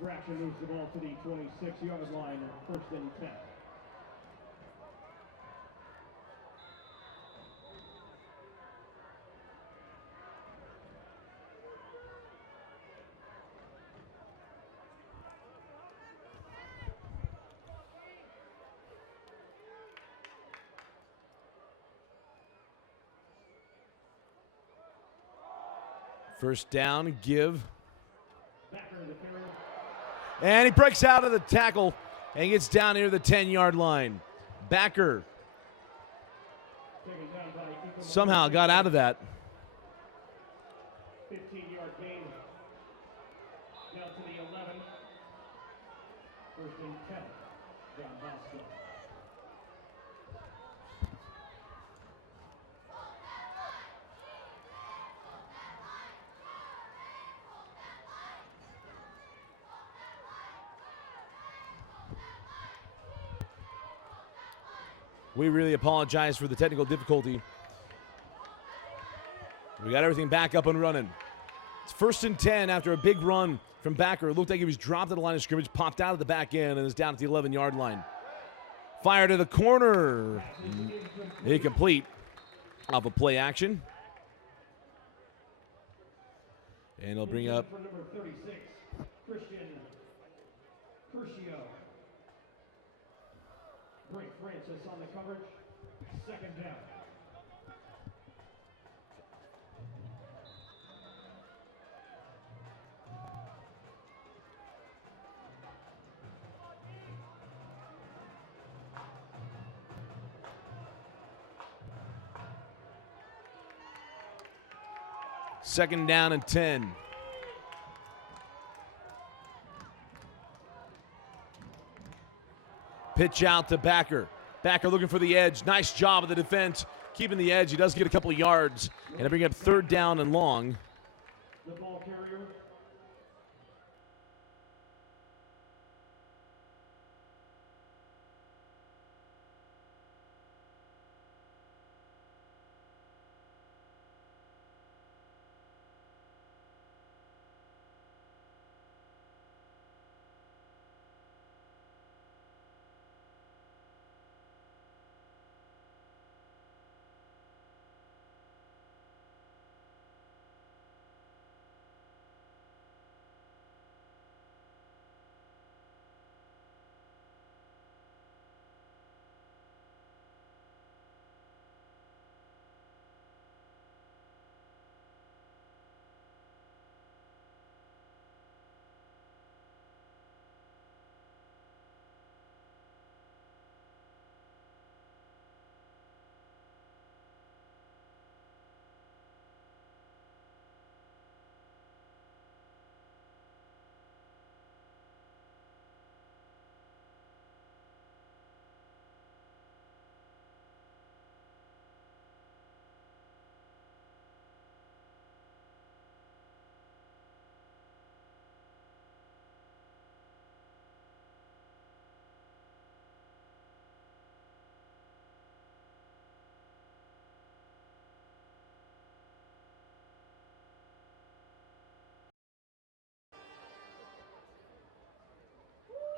Infraction moves the ball to the 26-yard line, first and 10. First down, give. And he breaks out of the tackle and gets down near the 10-yard line. Backer somehow got out of that. 15-yard gain. Down to the 11. First and 10. John Bosco. We really apologize for the technical difficulty. We got everything back up and running. It's first and 10 after a big run from Backer. It looked like he was dropped at the line of scrimmage, popped out of the back end, and is down at the 11-yard line. Fire to the corner. Incomplete off a play action. And he'll bring up for number 36, Christian Curcio. Great Francis on the coverage. Second down. second down and 10. Pitch out to Backer. Backer looking for the edge. Nice job of the defense, keeping the edge. He does get a couple of yards, and bring up third down and long. The ball carrier.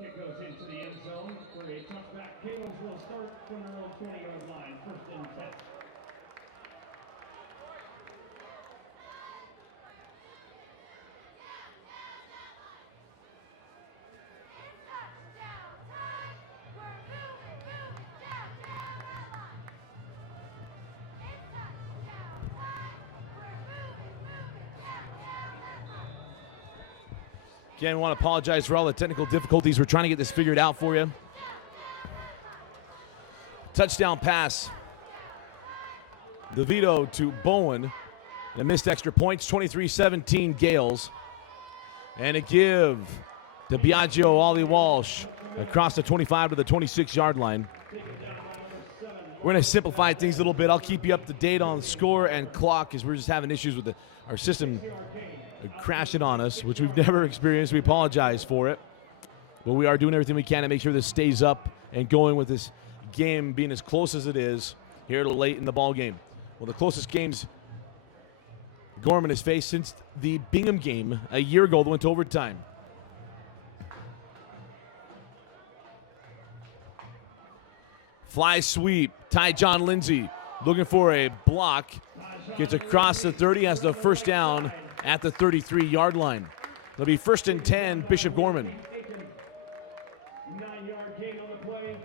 Kick goes into the end zone for a touchback. Gaels will start from their own 20-yard line, first and 10. Again, want to apologize for all the technical difficulties. We're trying to get this figured out for you. Touchdown pass. DeVito to Bowen. And missed extra points, 23-17 Gaels. And a give to Biagio Ollie Walsh across the 25 to the 26-yard line. We're going to simplify things a little bit. I'll keep you up to date on score and clock because we're just having issues with our system crashing on us, which we've never experienced. We apologize for it. But we are doing everything we can to make sure this stays up and going with this game being as close as it is here late in the ball game. Well, the closest games Gorman has faced since the Bingham game a year ago that went to overtime. Fly sweep. Ty John Lindsay looking for a block. Gets across the 30, has the first down at the 33-yard line. It'll be 1st and 10, Bishop Gorman. 9-yard gain on the play,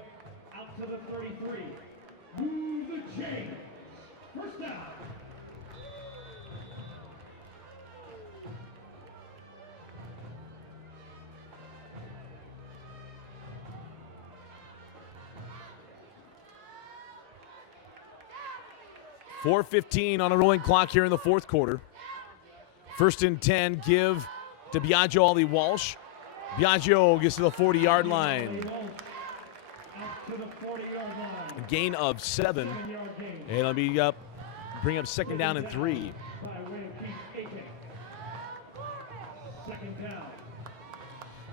out to the 33. Move the chains. First down. .4:15 on a rolling clock here in the fourth quarter. 1st and 10, give to Biagio Ollie Walsh. Biagio gets to the 40-yard line. A gain of 7. And it'll be bring up 2nd down and 3.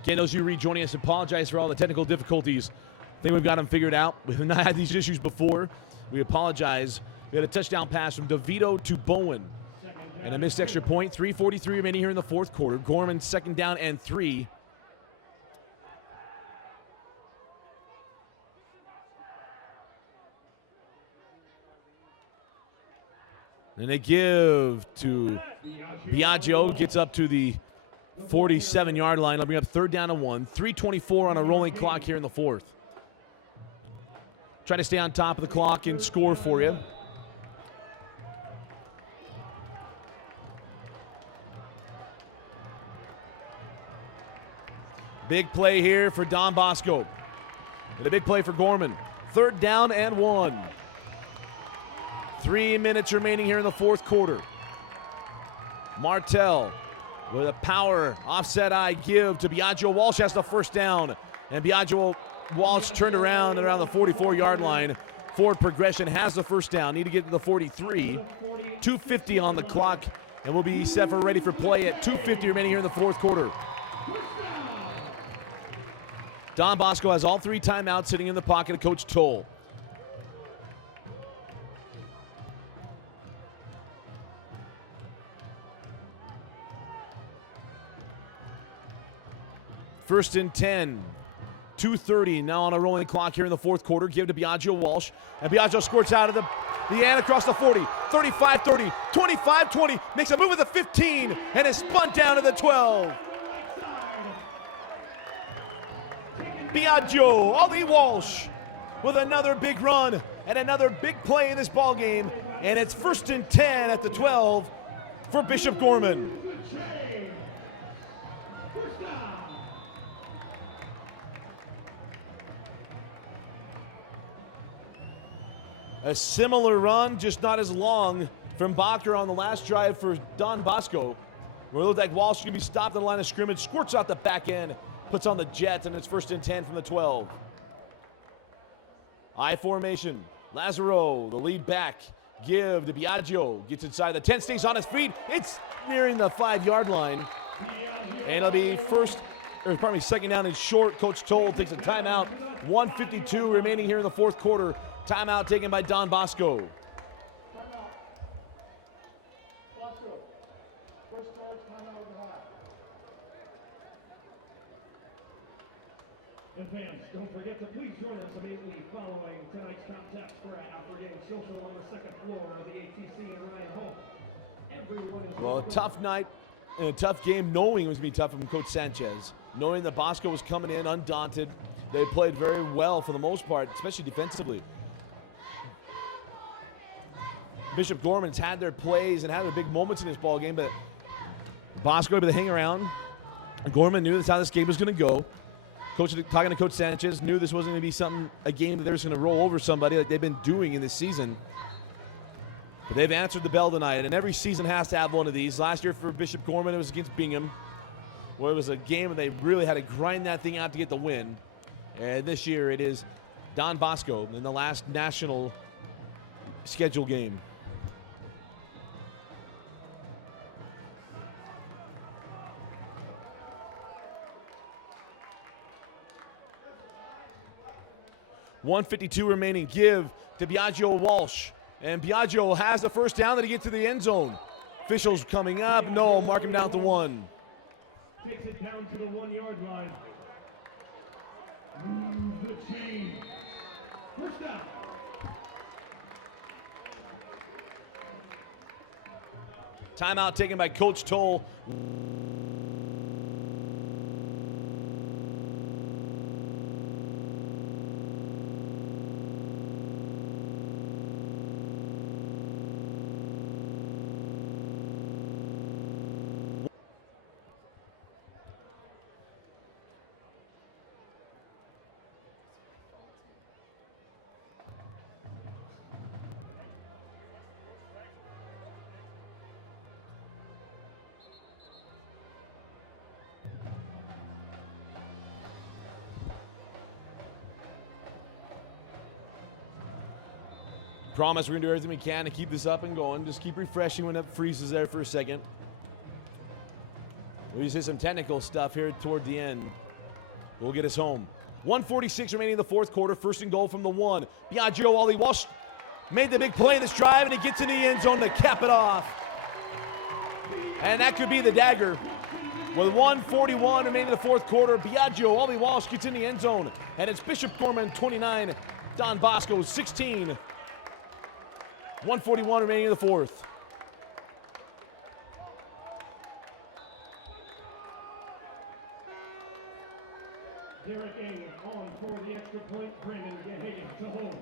Again, those of you rejoining us, apologize for all the technical difficulties. I think we've got them figured out. We've not had these issues before. We apologize. We had a touchdown pass from DeVito to Bowen. And a missed extra point. 3:43 remaining here in the fourth quarter. Gorman 2nd down and 3. And they give to Biagio. Gets up to the 47-yard line. They'll bring up 3rd down and 1. 3:24 on a rolling clock here in the fourth. Try to stay on top of the clock and score for you. Big play here for Don Bosco. And a big play for Gorman. 3rd down and 1. 3 minutes remaining here in the fourth quarter. Martell with a power offset eye give to Biagio Walsh, has the first down. And Biagio Walsh turned around the 44-yard line. Forward progression has the first down. Need to get to the 43. 2:50 on the clock. And we'll be set for ready for play at 2:50 remaining here in the fourth quarter. Don Bosco has all 3 timeouts sitting in the pocket of Coach Toll. First and 10. 2:30 now on a rolling clock here in the fourth quarter. Give to Biagio Walsh. And Biagio squirts out of the end across the 40. 35-30. 25-20. Makes a move at the 15. And is spun down to the 12. Biagio Ollie Walsh with another big run and another big play in this ball game, and it's 1st and 10 at the 12 for Bishop Gorman. A similar run, just not as long, from Bacher on the last drive for Don Bosco, where it looked like Walsh could be stopped on the line of scrimmage, squirts out the back end, puts on the jet, and it's 1st and 10 from the 12. I formation. Lazaro, the lead back. Give to Biagio. Gets inside the 10, stays on his feet. It's nearing the 5-yard line. And it'll be 2nd down and short. Coach Toll takes a timeout. 1:52 remaining here in the fourth quarter. Timeout taken by Don Bosco. And fans, don't forget to please join us immediately following tonight's contest for After-Game Social on the 2nd floor of the ATC in Ryan Hall. Everyone is well, a tough night and a tough game, knowing it was going to be tough from Coach Sanchez. Knowing that Bosco was coming in undaunted. They played very well for the most part, especially defensively. Bishop Gorman's had their plays and had their big moments in this ball game, but Bosco able to hang around. Gorman knew that's how this game was going to go. Talking to Coach Sanchez, knew this wasn't going to be a game that they're just going to roll over somebody like they've been doing in this season. But they've answered the bell tonight, and every season has to have one of these. Last year for Bishop Gorman, it was against Bingham, where it was a game where they really had to grind that thing out to get the win. And this year it is Don Bosco in the last national schedule game. .152 remaining. Give to Biagio Walsh. And Biagio has the first down that he gets to the end zone. Officials coming up. No, mark him down to 1. Takes it down to the 1-yard line. Move the chain. First down. Timeout taken by Coach Toll. Promise we're going to do everything we can to keep this up and going. Just keep refreshing when it freezes there for a second. We just hit some technical stuff here toward the end. We'll get us home. 1:46 remaining in the fourth quarter. First and goal from the 1. Biagio Ollie Walsh made the big play in this drive, and he gets in the end zone to cap it off. And that could be the dagger. With 1:41 remaining in the fourth quarter, Biagio Ollie Walsh gets in the end zone. And it's Bishop Gorman 29, Don Bosco 16. 1:41 remaining in the fourth. Derek Ing on for the extra point. Brandon Hagan to hold.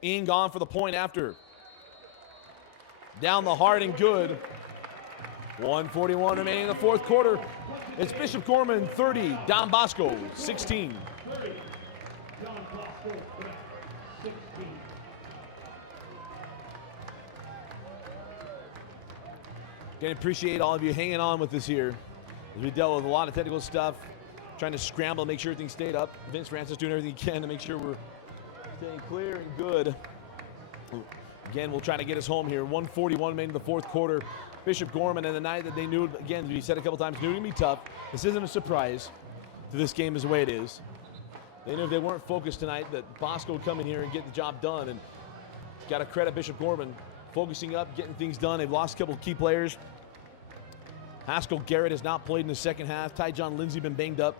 Ing gone for the point after. Down the heart and good. 1:41 remaining in the fourth quarter. It's Bishop Gorman 30, Don Bosco 16. Don Bosco, 16. Again, appreciate all of you hanging on with us here as we dealt with a lot of technical stuff, trying to scramble, make sure everything stayed up. Vince Francis doing everything he can to make sure we're staying clear and good. Again, we'll try to get us home here. 1:41 remaining in the fourth quarter. Bishop Gorman, and the night that they knew, again, we said a couple times, knew it would be tough. This isn't a surprise to this game is the way it is. They knew if they weren't focused tonight that Bosco would come in here and get the job done. And got to credit Bishop Gorman focusing up, getting things done. They've lost a couple of key players. Haskell Garrett has not played in the second half. Ty John Lindsay been banged up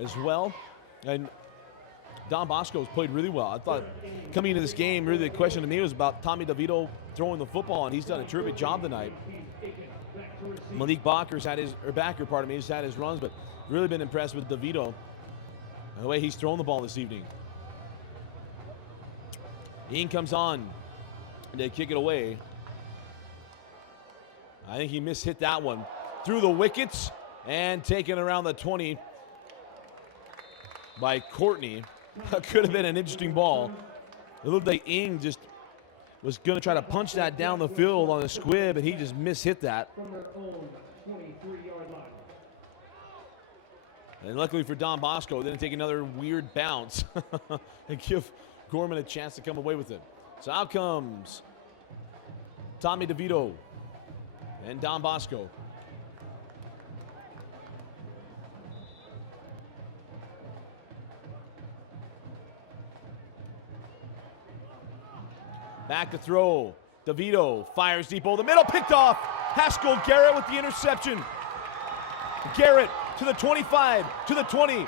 as well. And Don Bosco has played really well. I thought coming into this game, really the question to me was about Tommy DeVito throwing the football, and he's done a terrific job tonight. Malik Bakker's had his, or Backer, pardon me, he's had his runs, but really been impressed with DeVito and the way he's thrown the ball this evening. Ian comes on, and they kick it away. I think he mishit that one. Through the wickets and taken around the 20 by Courtney. That could have been an interesting ball. It looked like Ing just was going to try to punch that down the field on a squib, and he just mishit that. From their own 23-yard line. And luckily for Don Bosco, they didn't take another weird bounce and give Gorman a chance to come away with it. So out comes Tommy DeVito and Don Bosco. Back to throw. DeVito fires deep over the middle, picked off. Haskell Garrett with the interception. Garrett to the 25, to the 20.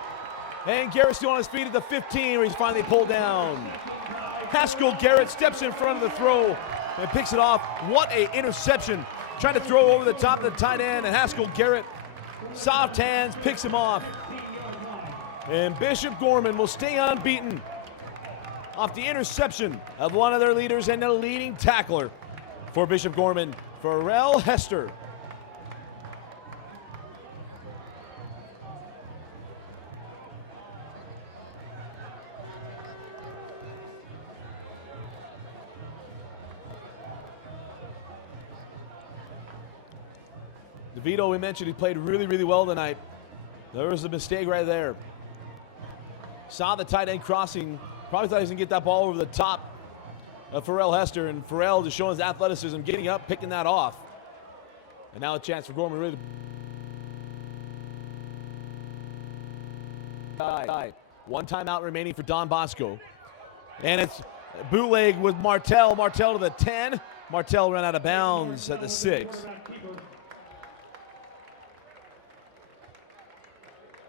And Garrett still on his feet at the 15 where he's finally pulled down. Haskell Garrett steps in front of the throw and picks it off. What a interception. Trying to throw over the top of the tight end, and Haskell Garrett, soft hands, picks him off. And Bishop Gorman will stay unbeaten off the interception of one of their leaders and the leading tackler for Bishop Gorman, Pharrell Hester. DeVito, we mentioned, he played really, really well tonight. There was a mistake right there. Saw the tight end crossing. Probably thought he was going to get that ball over the top of Pharrell Hester, and Pharrell just showing his athleticism, getting up, picking that off. And now a chance for Gorman really. One timeout remaining for Don Bosco. And it's bootleg with Martell. Martell to the 10. Martell ran out of bounds at the 6.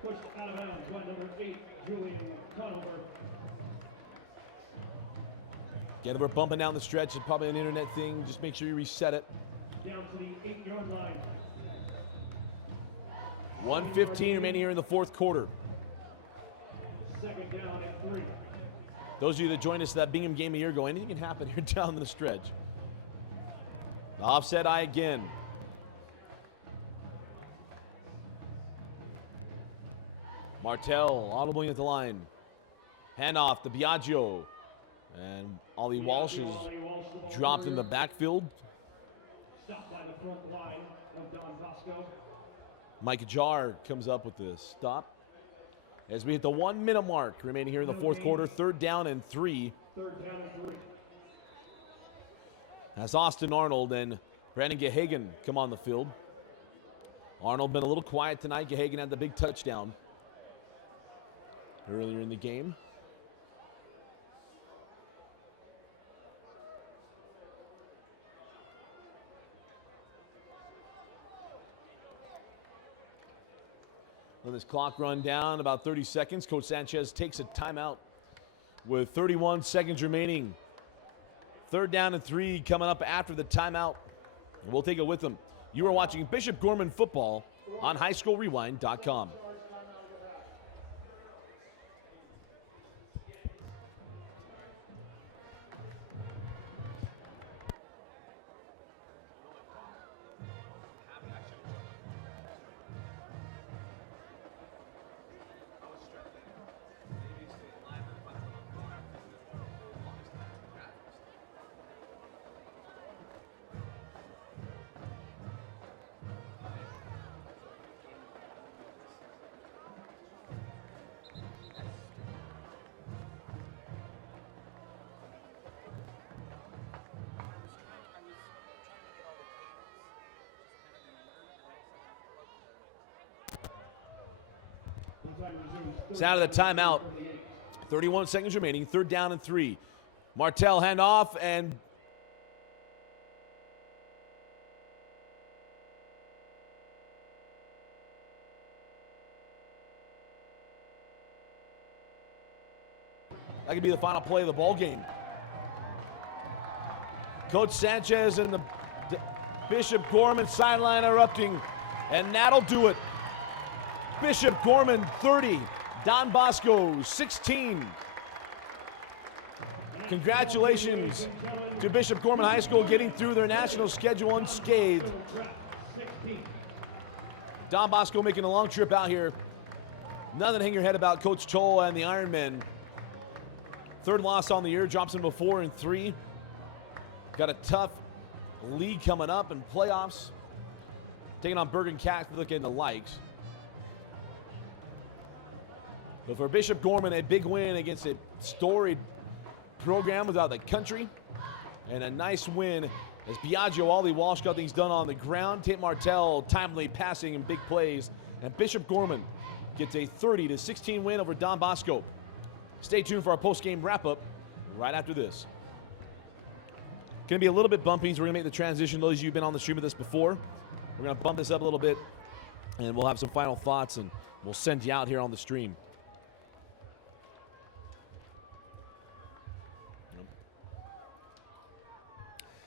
Pushed out of bounds by number 8, Julian Conover. Again, we're bumping down the stretch. It's probably an internet thing. Just make sure you reset it. Down to the 8-yard line. 1:15 remaining here in the fourth quarter. Second down and 3. Those of you that joined us that Bingham game a year ago, anything can happen here down the stretch. The offset eye again. Martell audibly at the line. Handoff to Biagio. And Ollie Walsh is dropped in the backfield. Stopped by the front line of Don Bosco. Mike Jar comes up with this stop. As we hit the 1 minute mark remaining here in the fourth quarter, 3rd down and 3. 3rd down and 3. As Austin Arnold and Brandon Gehagen come on the field. Arnold been a little quiet tonight. Gehagen had the big touchdown earlier in the game. When this clock run down, about 30 seconds, Coach Sanchez takes a timeout with 31 seconds remaining. 3rd down and 3 coming up after the timeout. And we'll take it with them. You are watching Bishop Gorman football on highschoolrewind.com. It's out of the timeout. 31 seconds remaining. 3rd down and 3. Martell handoff and that could be the final play of the ball game. Coach Sanchez and the Bishop Gorman sideline erupting, and that'll do it. Bishop Gorman 30, Don Bosco 16. Congratulations to Bishop Gorman High School getting through their national schedule unscathed. Don Bosco making a long trip out here. Nothing to hang your head about. Coach Toll and the Ironmen. 3rd loss on the year, drops them to 4 and 3. Got a tough league coming up in playoffs. Taking on Bergen Catholic and the likes. But for Bishop Gorman, a big win against a storied program without the country. And a nice win as Biagio, Ollie Walsh got things done on the ground. Tate Martell timely passing and big plays. And Bishop Gorman gets a 30-16 win over Don Bosco. Stay tuned for our post-game wrap-up right after this. Going to be a little bit bumpy, so we're going to make the transition. Those of you who've been on the stream with us before, we're going to bump this up a little bit, and we'll have some final thoughts, and we'll send you out here on the stream.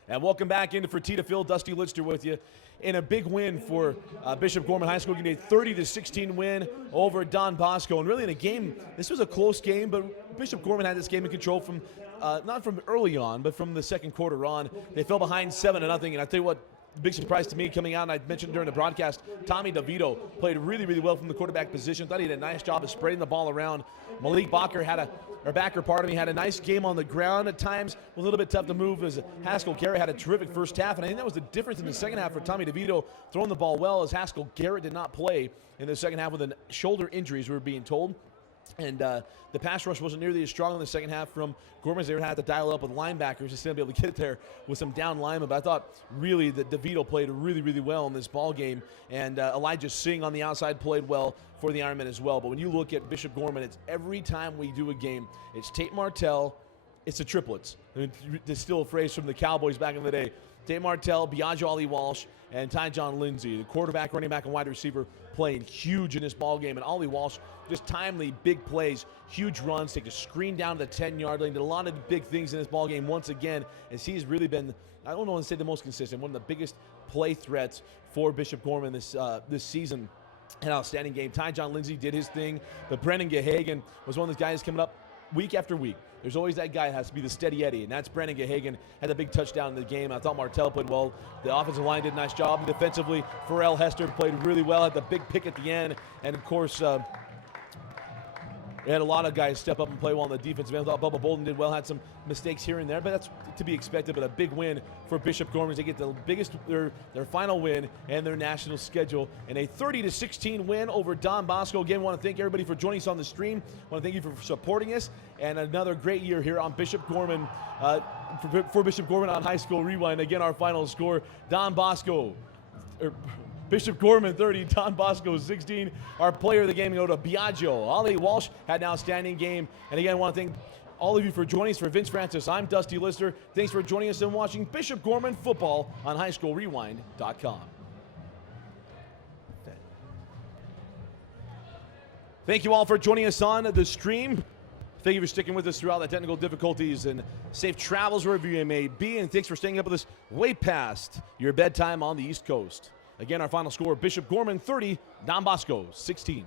And welcome back into Fertitta Field. Dusty Lister with you. In a big win for Bishop Gorman High School, getting a 30-16 win over Don Bosco. And really in a game, this was a close game, but Bishop Gorman had this game in control from, not from early on, but from the second quarter on. They fell behind 7-0, and I tell you what, big surprise to me coming out, and I mentioned during the broadcast, Tommy DeVito played really, really well from the quarterback position. Thought he did a nice job of spreading the ball around. Malik Bakker had a nice game on the ground at times. A little bit tough to move as Haskell Garrett had a terrific first half, and I think that was the difference in the second half for Tommy DeVito throwing the ball well, as Haskell Garrett did not play in the second half with a shoulder injury, as we were being told. And the pass rush wasn't nearly as strong in the second half from Gorman. They would have to dial it up with linebackers just to be able to get there with some down linemen. But I thought really that DeVito played really, really well in this ball game. And Elijah Singh on the outside played well for the Ironmen as well. But when you look at Bishop Gorman, it's every time we do a game, it's Tate Martell, it's the triplets. There's still a phrase from the Cowboys back in the day. Tate Martell, Biagio Ollie Walsh, and Ty John Lindsay. The quarterback, running back, and wide receiver playing huge in this ball game, and Ollie Walsh just timely, big plays, huge runs, take a screen down to the 10-yard line, did a lot of big things in this ball game once again, as he's really been, I don't want to say the most consistent, one of the biggest play threats for Bishop Gorman this season. An outstanding game. Ty John Lindsay did his thing, but Brendan Gahagan was one of those guys coming up week after week. There's always that guy that has to be the steady Eddie, and that's Brendan Gahagan. Had a big touchdown in the game. I thought Martell played well. The offensive line did a nice job. And defensively, Pharrell Hester played really well. Had the big pick at the end. And, of course, they had a lot of guys step up and play well on the defensive end. I thought Bubba Bolden did well, had some mistakes here and there, but that's to be expected. But a big win for Bishop Gorman. They get the biggest, their final win and their national schedule, and a 30-16 win over Don Bosco. Again, I want to thank everybody for joining us on the stream. I want to thank you for supporting us, and another great year here on Bishop Gorman, for Bishop Gorman on High School Rewind. Again, our final score, Bishop Gorman 30, Don Bosco 16. Our player of the game go to Biagio. Ollie Walsh had an outstanding game. And again, I want to thank all of you for joining us. For Vince Francis, I'm Dusty Lister. Thanks for joining us and watching Bishop Gorman football on highschoolrewind.com. Thank you all for joining us on the stream. Thank you for sticking with us throughout the technical difficulties, and safe travels wherever you may be. And thanks for staying up with us way past your bedtime on the East Coast. Again, our final score, Bishop Gorman 30, Don Bosco 16.